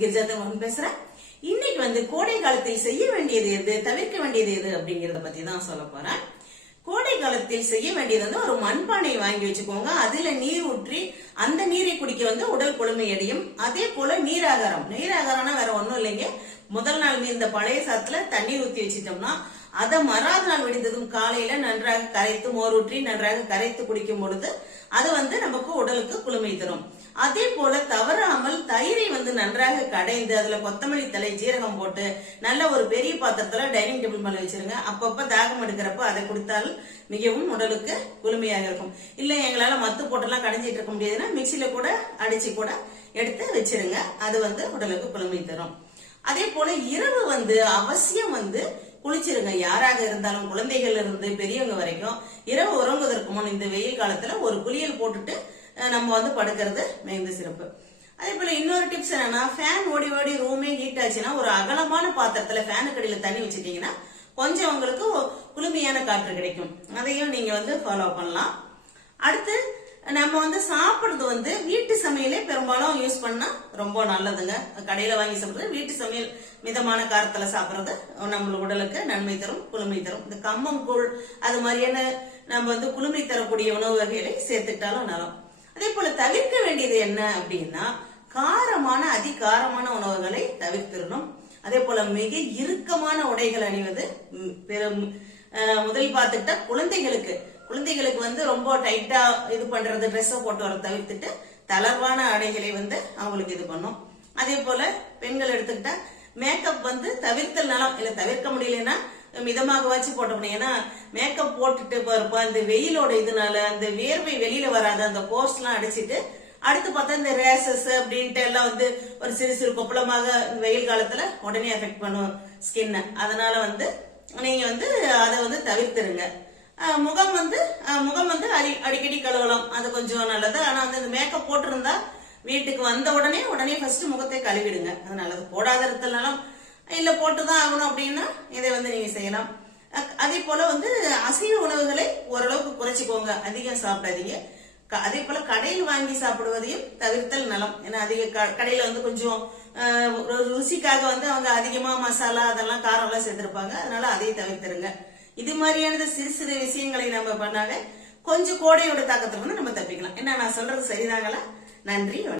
கிரிஜா மோகன் பேசுறேன் இன்னைக்கு வந்து கோடை காலத்தில் செய்ய வேண்டியது எது? தவிர்க்க வேண்டியது எது? அப்படிங்கறத பத்தி தான் சொல்ல போறேன். கோடை காலத்தில் செய்ய வேண்டியது வந்து ஒரு மண்பானை வாங்கி வச்சுக்கோங்க. அதுல நீர் ஊற்றி அந்த நீரை குடிக்க வந்து உடல் கொழுமை அடையும். அதே போல நீராகாரம். நீராகாரம்னா வேற ஒண்ணும் இல்லைங்க. முதல் நாள் இந்த பழைய சாத்துல தண்ணீர் ஊத்தி வச்சிட்டோம்னா அதை மறாத நாள் விடிந்ததும் காலையில நன்றாக கரைத்து மோர் ஊற்றி நன்றாக கரைத்து குடிக்கும் பொழுது அது வந்து நமக்கு உடலுக்கு குளுமை தரும். அதே போல தவறாமல் தயிரை வந்து நன்றாக கடைந்து அதுல கொத்தமல்லி தலை ஜீரகம் போட்டு நல்ல ஒரு பெரிய பாத்திரத்துல டைனிங் டேபிள் மேல வச்சிருங்க. அப்பப்ப தாகம் எடுக்கிறப்ப அதை கொடுத்தால் மிகவும் உடலுக்கு குளுமையாக இருக்கும். இல்ல எங்களால மத்து போட்டெல்லாம் கடைஞ்சிட்டு இருக்க முடியாதுன்னா மிக்சியில கூட அடிச்சு கூட எடுத்து வச்சிருங்க. அது வந்து உடலுக்கு குளுமை தரும். அதே போல இரவு வந்து அவசியம் வந்து குளிச்சிருங்க. யாராக இருந்தாலும் குழந்தைகள் இருந்து பெரியவங்க வரைக்கும் இரவு உறங்குவதற்கு முன் இந்த வெயில் காலத்துல ஒரு குளியல் போட்டுட்டு நம்ம வந்து படுக்கிறது மிகுந்த சிறப்பு. அதே போல இன்னொரு டிப்ஸ் என்னன்னா ஃபேன் ஓடி ஓடி ரூமே ஹீட் ஆச்சுன்னா ஒரு அகலமான பாத்திரத்துல ஃபேனுக்கு அடியில தண்ணி வச்சுட்டீங்கன்னா கொஞ்சம் உங்களுக்கு குளுமையான காற்று கிடைக்கும். அதையும் நீங்க வந்து ஃபாலோ பண்ணலாம். அடுத்து நம்ம வந்து சாப்பிடுறது வந்து வீட்டு சமையலே பெரும்பாலும் யூஸ் பண்ணா ரொம்ப நல்லதுங்க. கடையில வாங்கி சாப்பிடுறது வீட்டு சமையல் மிதமான காரத்துல சாப்பிடுறது நம்ம உடலுக்கு நன்மை தரும் குளுமை தரும். இந்த கம்மம் கூழ் அது மாதிரியான நம்ம வந்து குளுமை தரக்கூடிய உணவு வகைகளை சேர்த்துக்கிட்டாலும் நலம். அதே போல தவிர்க்க வேண்டியது என்ன அப்படின்னா காரமான அதிகாரமான உணவுகளை தவிர்த்திடணும். அதே போல மிக இறுக்கமான உடைகள் அணிவது பெரும் முதல் பார்த்துக்கிட்டா குழந்தைகளுக்கு. குழந்தைகளுக்கு வந்து ரொம்ப டைட்டா இது பண்றது ட்ரெஸ் போட்டு வர தவிர்த்துட்டு தளர்வான ஆடைகளை வந்து அவங்களுக்கு இது பண்ணும். அதே போல பெண்கள் எடுத்துக்கிட்டா மேக்கப் வந்து தவிர்த்தல் நலம் இல்ல தவிர்க்க முடியலன்னா மிதமாக வச்சு போட்டோம் ஏன்னா மேக்கப் போட்டுட்டு இருப்போம் அந்த வெயிலோட இதனால அந்த வேர்வை வெளியில வராது அந்த போர்ஸ் எல்லாம் அடிச்சிட்டு அடுத்து பார்த்தா இந்த ரேசஸ் அப்படின்ட்டு எல்லாம் வந்து ஒரு சிறு சிறு கொப்பளமாக வெயில் காலத்துல உடனே எஃபெக்ட் பண்ணும் ஸ்கின்னை அதனால வந்து நீங்க வந்து அதை வந்து தவிர்த்துருங்க. முகம் வந்து முகம் வந்து அடி அடிக்கடி கழுவலாம். அது கொஞ்சம் நல்லது. ஆனா வந்து இந்த மேக்கப் போட்டிருந்தா வீட்டுக்கு வந்த உடனே உடனே ஃபர்ஸ்ட் முகத்தை கழுவிடுங்க. அது நல்லது. போடாத இல்லை போட்டு போட்டுதான் ஆகணும் அப்படின்னா இதை வந்து நீங்க செய்யலாம். அதே போல வந்து அசைவ உணவுகளை ஓரளவுக்கு குறைச்சிக்கோங்க. அதிகம் சாப்பிடாதீங்க. க- அதே போல கடையில் வாங்கி சாப்பிடுவதையும் தவிர்த்தல் நலம். ஏன்னா அதிக க- கடையில வந்து கொஞ்சம் ருசிக்காக வந்து அவங்க அதிகமா மசாலா அதெல்லாம் காரம் எல்லாம் சேர்த்திருப்பாங்க. அதனால அதையும் தவிர்த்துருங்க. இது மாதிரியான சிறு சிறு விஷயங்களை நம்ம பண்ணாலே கொஞ்சம் கோடையோட தாக்கத்துல வந்து நம்ம தப்பிக்கலாம். ஏன்னா நான் சொல்றது சரிதாங்களா நன்றி